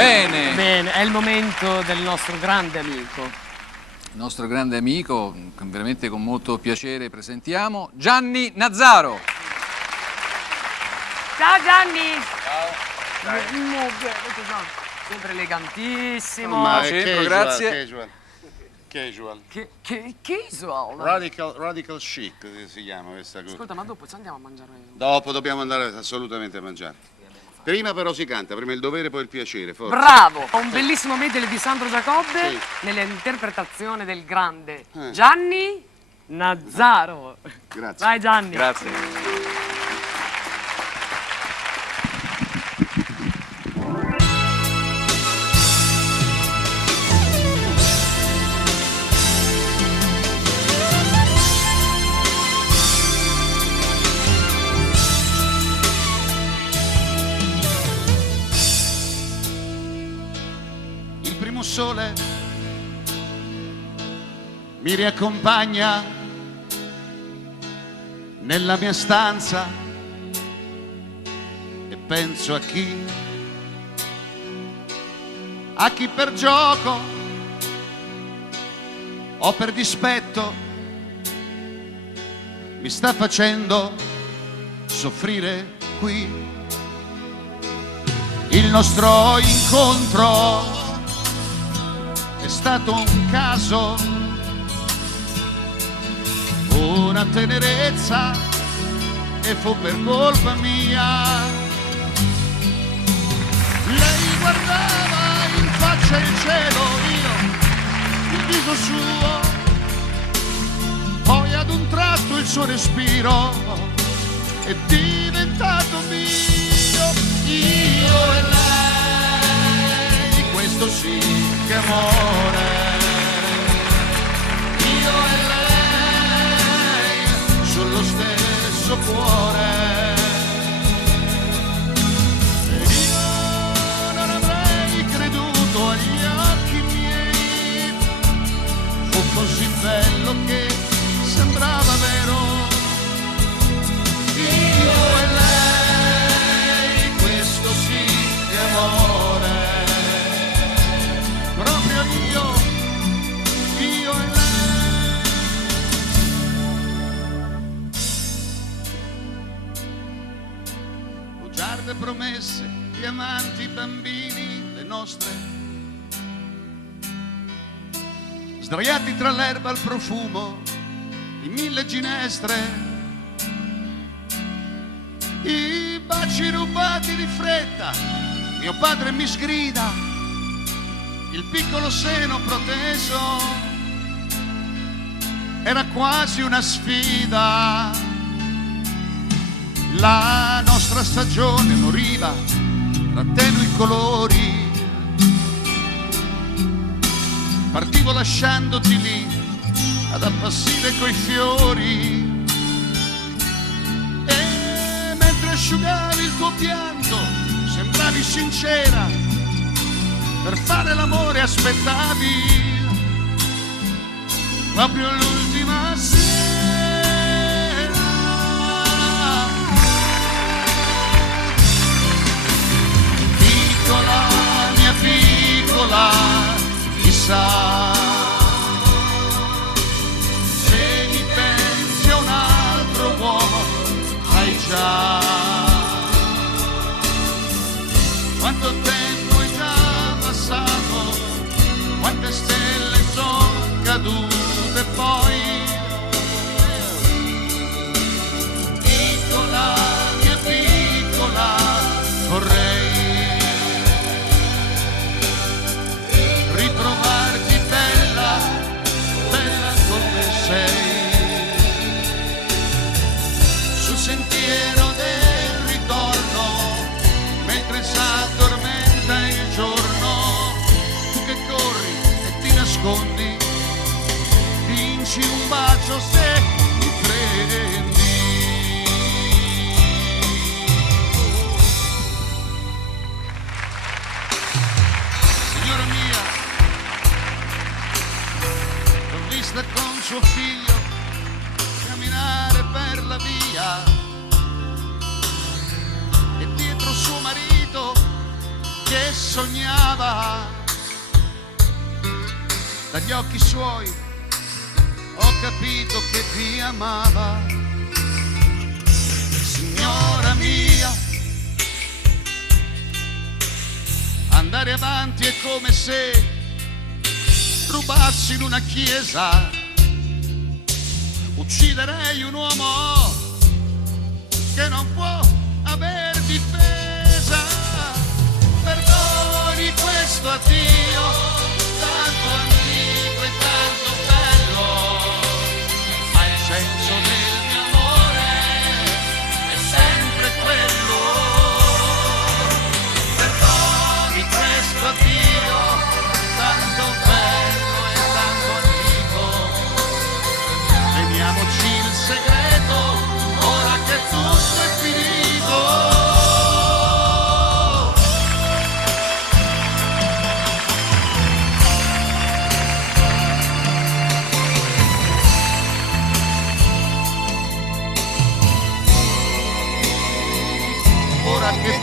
Bene. Bene, è il momento del nostro grande amico. Il nostro grande amico, veramente con molto piacere presentiamo Gianni Nazzaro. Ciao Gianni! Ciao. Sempre elegantissimo. Ma centro, grazie. Casual. Casual. Radical chic si chiama questa cosa. Ascolta, ma dopo ci andiamo a mangiare? Dopo dobbiamo andare assolutamente a mangiare. Prima però si canta, prima il dovere poi il piacere. Forza. Bravo! Un bellissimo medley di Sandro Giacobbe Sì. nell'interpretazione del grande Gianni Nazzaro. Grazie. Vai Gianni. Grazie. Il primo sole mi riaccompagna nella mia stanza e penso a chi per gioco o per dispetto mi sta facendo soffrire qui. Il nostro incontro è stato un caso, una tenerezza e fu per colpa mia. Lei guardava in faccia il cielo, io il viso suo, poi ad un tratto il suo respiro è diventato mio. Io e lei, questo sì che amore. Io e lei sullo stesso cuore. Io non avrei creduto agli occhi miei, fu così bello che sembrava vero. Io e lei, questo sì che amore. Proprio io e lei. Bugiarde promesse, diamanti, bambini, le nostre. Sdraiati tra l'erba al profumo di 1000 ginestre. I baci rubati di fretta, mio padre mi sgrida, il piccolo seno proteso, era quasi una sfida. La nostra stagione moriva tra tenui colori, partivo lasciandoti lì ad appassire coi fiori. Asciugavi il tuo pianto, sembravi sincera, per fare l'amore aspettavi proprio l'ultima sera. Piccola, mia piccola, chissà se mi pensi a un altro uomo, hai già. Quanto tempo è già passato, quante stelle sono cadute poi. Piccola, mia piccola, vorrei ritrovarti bella, bella come sei, sul sentiero del ritorno, mentre s'addormenta il giorno, tu che corri e ti nascondi, vinci un bacio se mi prendi. Signora mia, l'ho vista con suo figlio camminare per la via e dietro suo marito che che sognava. Dagli occhi suoi ho capito che ti amava. Signora mia, andare avanti è come se rubassi in una chiesa. Ucciderei un uomo che non può aver difesa. Perdoni questo addio, tanto antico e tanto bello, ma il senso del mio amore è sempre quello. Perdoni questo addio, tanto bello e tanto antico, vediamoci il segreto ora che tutto è finito. Ora che